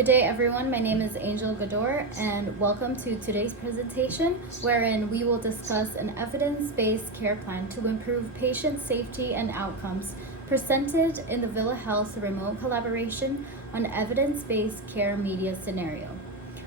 Good day, everyone. My name is Angel Gador, and welcome to today's presentation, wherein we will discuss an evidence-based care plan to improve patient safety and outcomes presented in the Villa Health remote collaboration on evidence-based care media scenario.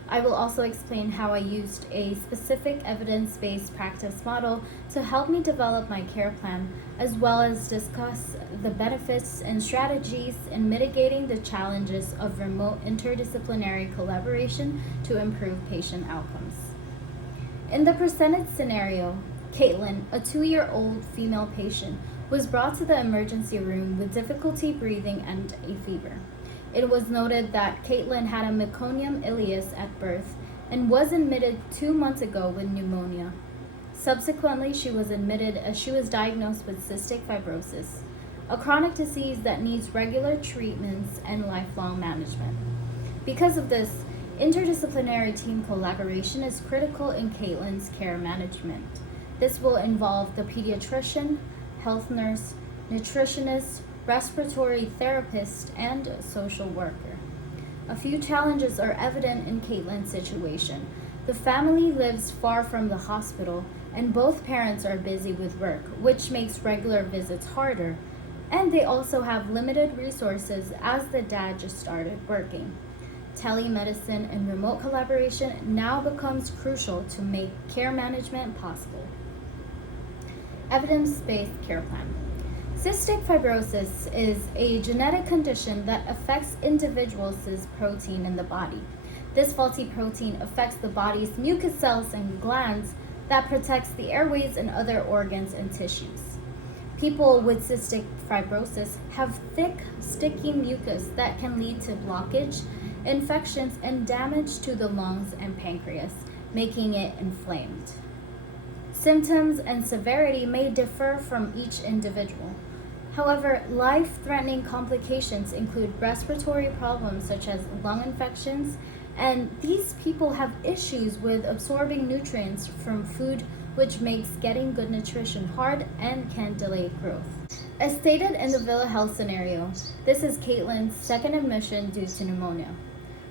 I will also explain how I used a specific evidence-based practice model to help me develop my care plan, as well as discuss the benefits and strategies in mitigating the challenges of remote interdisciplinary collaboration to improve patient outcomes. In the presented scenario, Caitlin, a 2-year-old female patient, was brought to the emergency room with difficulty breathing and a fever. It was noted that Caitlin had a meconium ileus at birth and was admitted 2 months ago with pneumonia. Subsequently, she was admitted as she was diagnosed with cystic fibrosis, a chronic disease that needs regular treatments and lifelong management. Because of this, interdisciplinary team collaboration is critical in Caitlin's care management. This will involve the pediatrician, health nurse, nutritionist, respiratory therapist, and social worker. A few challenges are evident in Caitlin's situation. The family lives far from the hospital, and both parents are busy with work, which makes regular visits harder. And they also have limited resources as the dad just started working. Telemedicine and remote collaboration now becomes crucial to make care management possible. Evidence-based care plan. Cystic fibrosis is a genetic condition that affects individuals' protein in the body. This faulty protein affects the body's mucus cells and glands that protects the airways and other organs and tissues. People with cystic fibrosis have thick, sticky mucus that can lead to blockage, infections, and damage to the lungs and pancreas, making it inflamed. Symptoms and severity may differ from each individual. However, life-threatening complications include respiratory problems such as lung infections, and these people have issues with absorbing nutrients from food, which makes getting good nutrition hard and can delay growth. As stated in the Villa Health scenario, this is Caitlin's second admission due to pneumonia.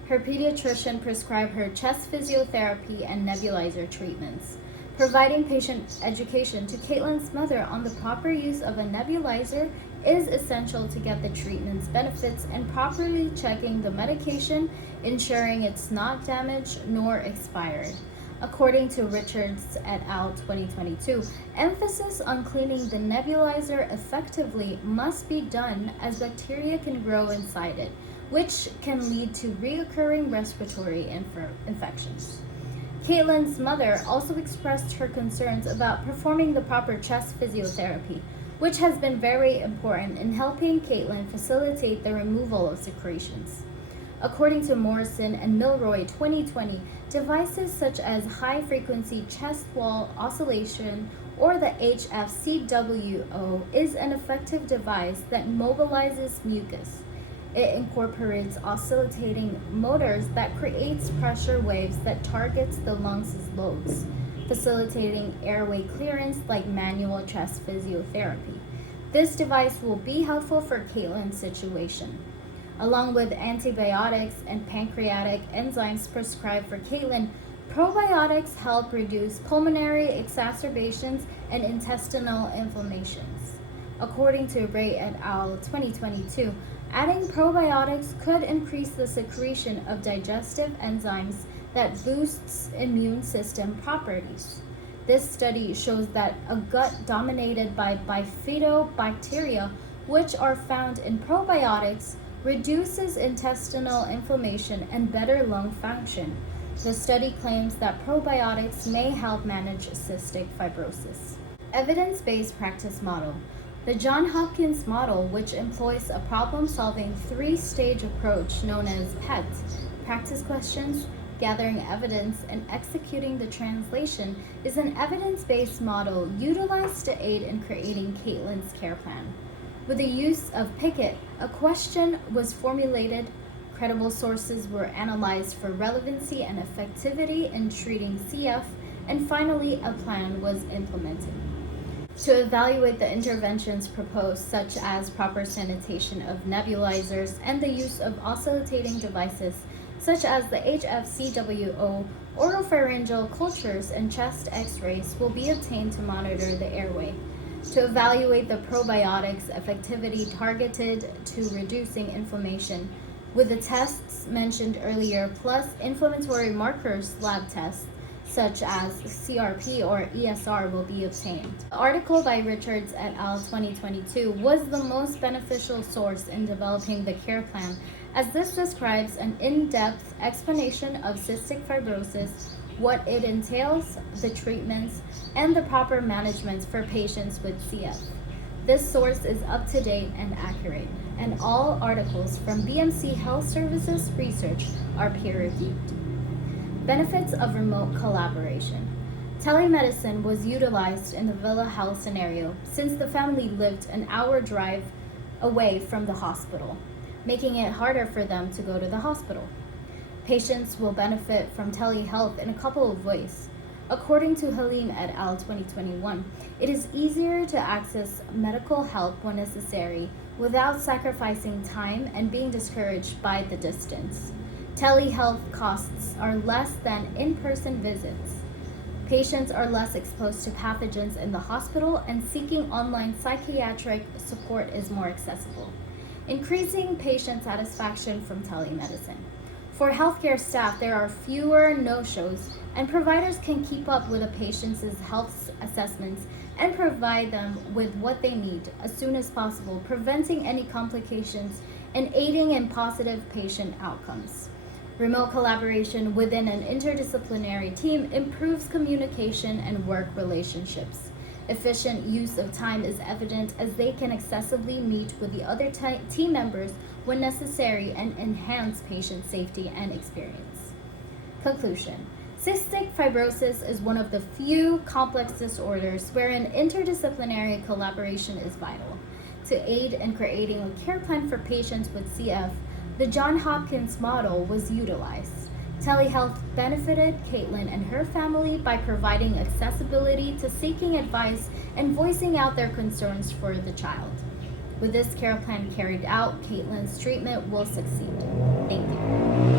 Her pediatrician prescribed her chest physiotherapy and nebulizer treatments. Providing patient education to Caitlin's mother on the proper use of a nebulizer is essential to get the treatment's benefits, and properly checking the medication, ensuring it's not damaged nor expired. According to Richards et al. 2022, emphasis on cleaning the nebulizer effectively must be done as bacteria can grow inside it, which can lead to recurring respiratory infections. Caitlin's mother also expressed her concerns about performing the proper chest physiotherapy, which has been very important in helping Caitlin facilitate the removal of secretions. According to Morrison and Milroy 2020, devices such as high-frequency chest wall oscillation or the HFCWO is an effective device that mobilizes mucus. It incorporates oscillating motors that creates pressure waves that targets the lungs' lobes, facilitating airway clearance like manual chest physiotherapy. This device will be helpful for Caitlin's situation. Along with antibiotics and pancreatic enzymes prescribed for Caitlin, probiotics help reduce pulmonary exacerbations and intestinal inflammations. According to Ray et al. 2022, adding probiotics could increase the secretion of digestive enzymes that boosts immune system properties. This study shows that a gut dominated by bifidobacteria, which are found in probiotics, reduces intestinal inflammation and better lung function. The study claims that probiotics may help manage cystic fibrosis. Evidence-based practice model. The Johns Hopkins model, which employs a problem-solving 3-stage approach known as PET, practice questions, gathering evidence, and executing the translation, is an evidence-based model utilized to aid in creating Caitlin's care plan. With the use of Pickett, a question was formulated, credible sources were analyzed for relevancy and effectivity in treating CF, and finally a plan was implemented. To evaluate the interventions proposed, such as proper sanitation of nebulizers and the use of oscillating devices, such as the HFCWO, oropharyngeal cultures, and chest x-rays will be obtained to monitor the airway, to evaluate the probiotics' effectivity targeted to reducing inflammation, with the tests mentioned earlier plus inflammatory markers lab tests such as CRP or ESR will be obtained. The article by Richards et al. 2022 was the most beneficial source in developing the care plan, as this describes an in-depth explanation of cystic fibrosis, what it entails, the treatments, and the proper management for patients with CF. This source is up-to-date and accurate, and all articles from BMC Health Services Research are peer-reviewed. Benefits of remote collaboration. Telemedicine was utilized in the Villa Health scenario since the family lived an hour drive away from the hospital, making it harder for them to go to the hospital. Patients will benefit from telehealth in a couple of ways. According to Halim et al. 2021, it is easier to access medical help when necessary without sacrificing time and being discouraged by the distance. Telehealth costs are less than in-person visits. Patients are less exposed to pathogens in the hospital, and seeking online psychiatric support is more accessible, increasing patient satisfaction from telemedicine. For healthcare staff, there are fewer no-shows, and providers can keep up with a patient's health assessments and provide them with what they need as soon as possible, preventing any complications and aiding in positive patient outcomes. Remote collaboration within an interdisciplinary team improves communication and work relationships. Efficient use of time is evident as they can accessibly meet with the other team members when necessary and enhance patient safety and experience. Conclusion. Cystic fibrosis is one of the few complex disorders wherein interdisciplinary collaboration is vital. To aid in creating a care plan for patients with CF, the Johns Hopkins model was utilized. Telehealth benefited Caitlin and her family by providing accessibility to seeking advice and voicing out their concerns for the child. With this care plan carried out, Caitlin's treatment will succeed. Thank you.